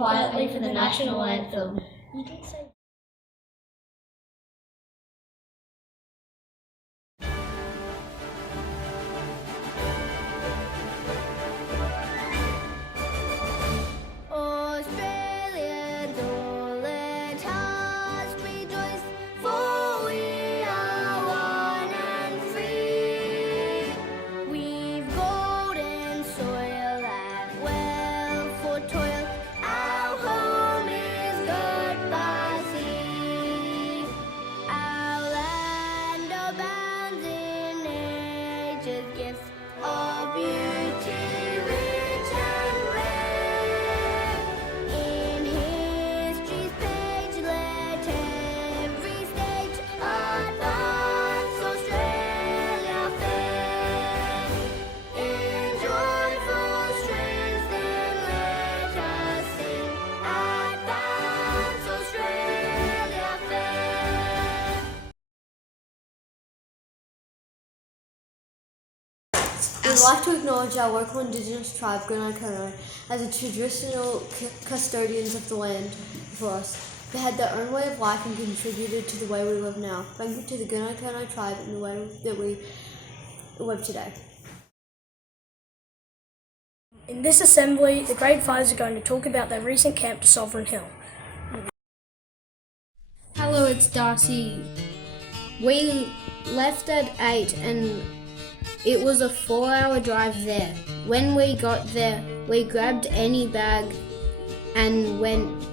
quietly for the national anthem. You can say Australians all at heart rejoice, for we are one and free. We've golden soil and wealth for toil. Our home is good by sea. Our land abounds in nature's gifts of beauty, rich and rare. In history's page, let every stage advance Australia fair. In joyful strength, then let us sing, advance Australia fair. We'd like to acknowledge our local Indigenous tribe, Gunai as the traditional custodians of the land for us. They had their own way of life and contributed to the way we live now. Thank you to the Gunai tribe and the way that we live today. In this assembly, the Grade 5s are going to talk about their recent camp to Sovereign Hill. Hello, it's Darcy. We left at 8 and it was a 4-hour drive there. When we got there, we grabbed any bag and went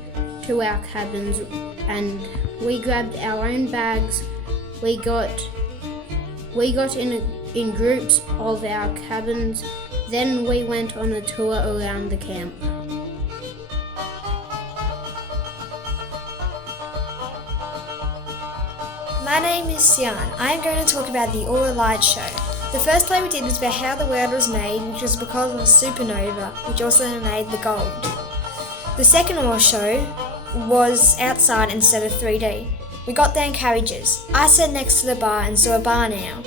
to our cabins, and we grabbed our own bags. We got in groups of our cabins. Then we went on a tour around the camp. My name is Sian. I am going to talk about the All Light show. The first play we did was about how the world was made, which was because of a supernova, which also made the gold. The second All show was outside instead of 3D. We got there in carriages. I sat next to the bar and saw a barn owl.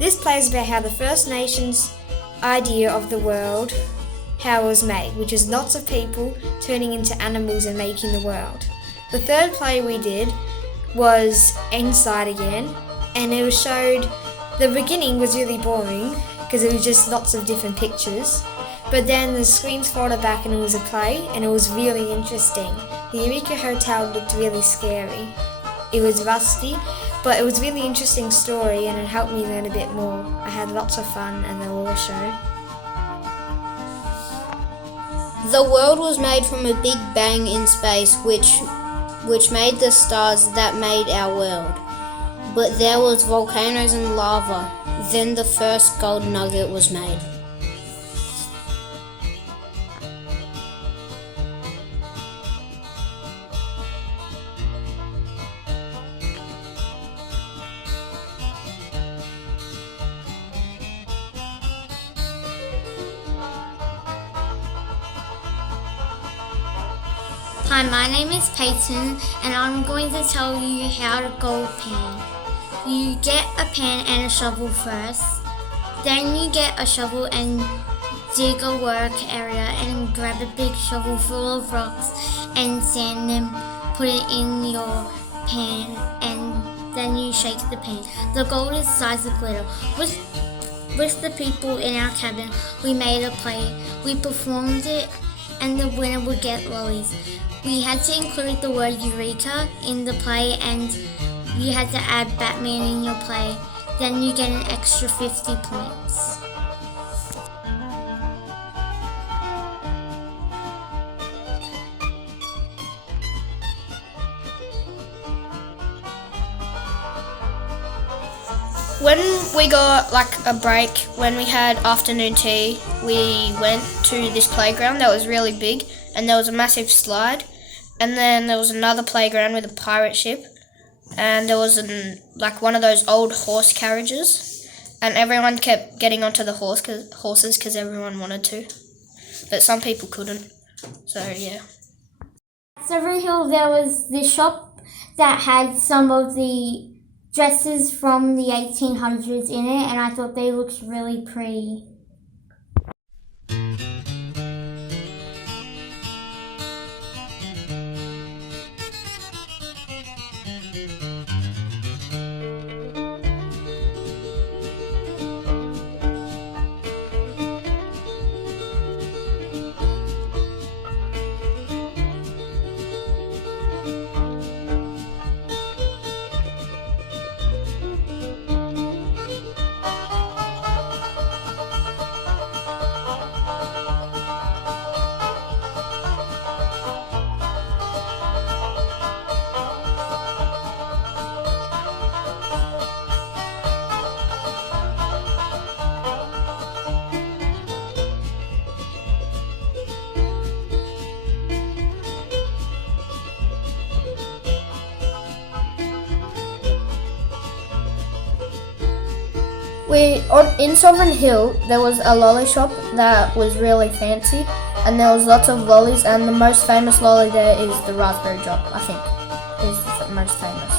This play is about how the First Nations idea of the world, how it was made, which is lots of people turning into animals and making the world. The third play we did was inside again, and it showed the beginning was really boring because it was just lots of different pictures, but then the screens folded back and it was a play and it was really interesting. The Eureka Hotel looked really scary. It was rusty, but it was a really interesting story and it helped me learn a bit more. I had lots of fun at the War show. The world was made from a big bang in space, which made the stars that made our world. But there was volcanoes and lava. Then the first gold nugget was made. Hi, my name is Peyton and I'm going to tell you how to go pan. You get a pan and a shovel first. Then you get a shovel and dig a work area and grab a big shovel full of rocks and sand them, put it in your pan, and then you shake the pan. The gold is size of glitter. With the people in our cabin, we made a play. We performed it and the winner would get lollies. We had to include the word Eureka in the play and you had to add Batman in your play. Then you get an extra 50 points. When we got a break, when we had afternoon tea, we went to this playground that was really big and there was a massive slide, and then there was another playground with a pirate ship, and there was one of those old horse carriages, and everyone kept getting onto the horses because everyone wanted to, but some people couldn't. So yeah. At Sovereign Hill, there was this shop that had some of the dresses from the 1800s in it, and I thought they looked really pretty. In Sovereign Hill, there was a lolly shop that was really fancy, and there was lots of lollies, and the most famous lolly there is the raspberry drop, I think, is the most famous.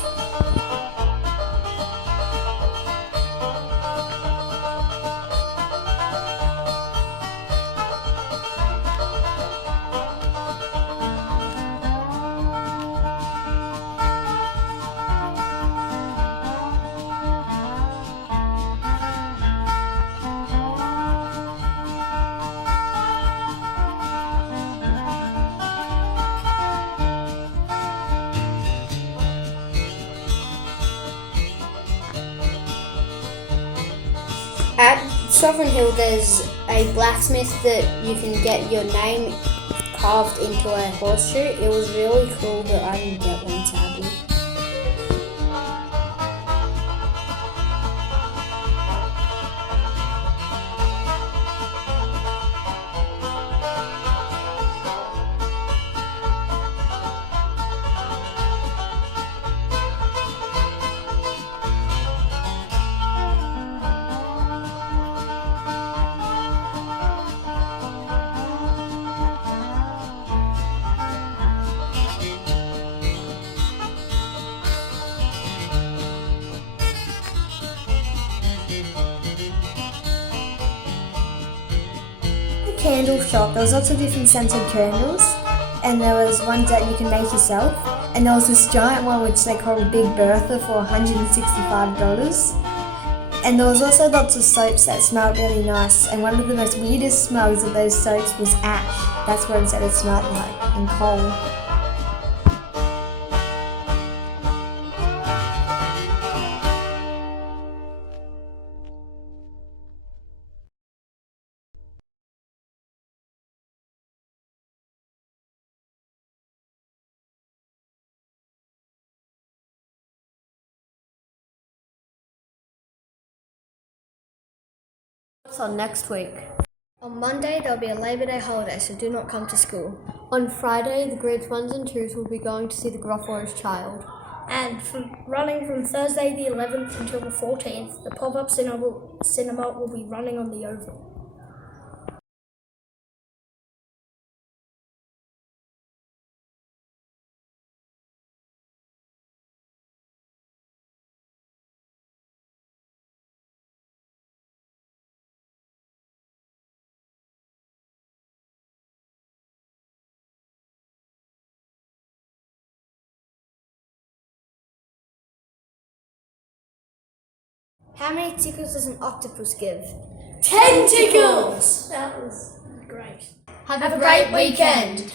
At Sovereign Hill, there's a blacksmith that you can get your name carved into a horseshoe. It was really cool, but I didn't get one, sadly. Candle shop, there was lots of different scented candles, and there was ones that you can make yourself, and there was this giant one which they called Big Bertha for $165, and there was also lots of soaps that smelled really nice, and one of the most weirdest smells of those soaps was ash. That's what it said it smelled like, and coal. What's on next week? On Monday, there'll be a Labor Day holiday, so do not come to school. On Friday, the grades 1s and 2s will be going to see the Gruffalo's Child. And running from Thursday the 11th until the 14th, the pop-up cinema will be running on the Oval. How many tickles does an octopus give? 10 tickles! That was great. Have a great weekend.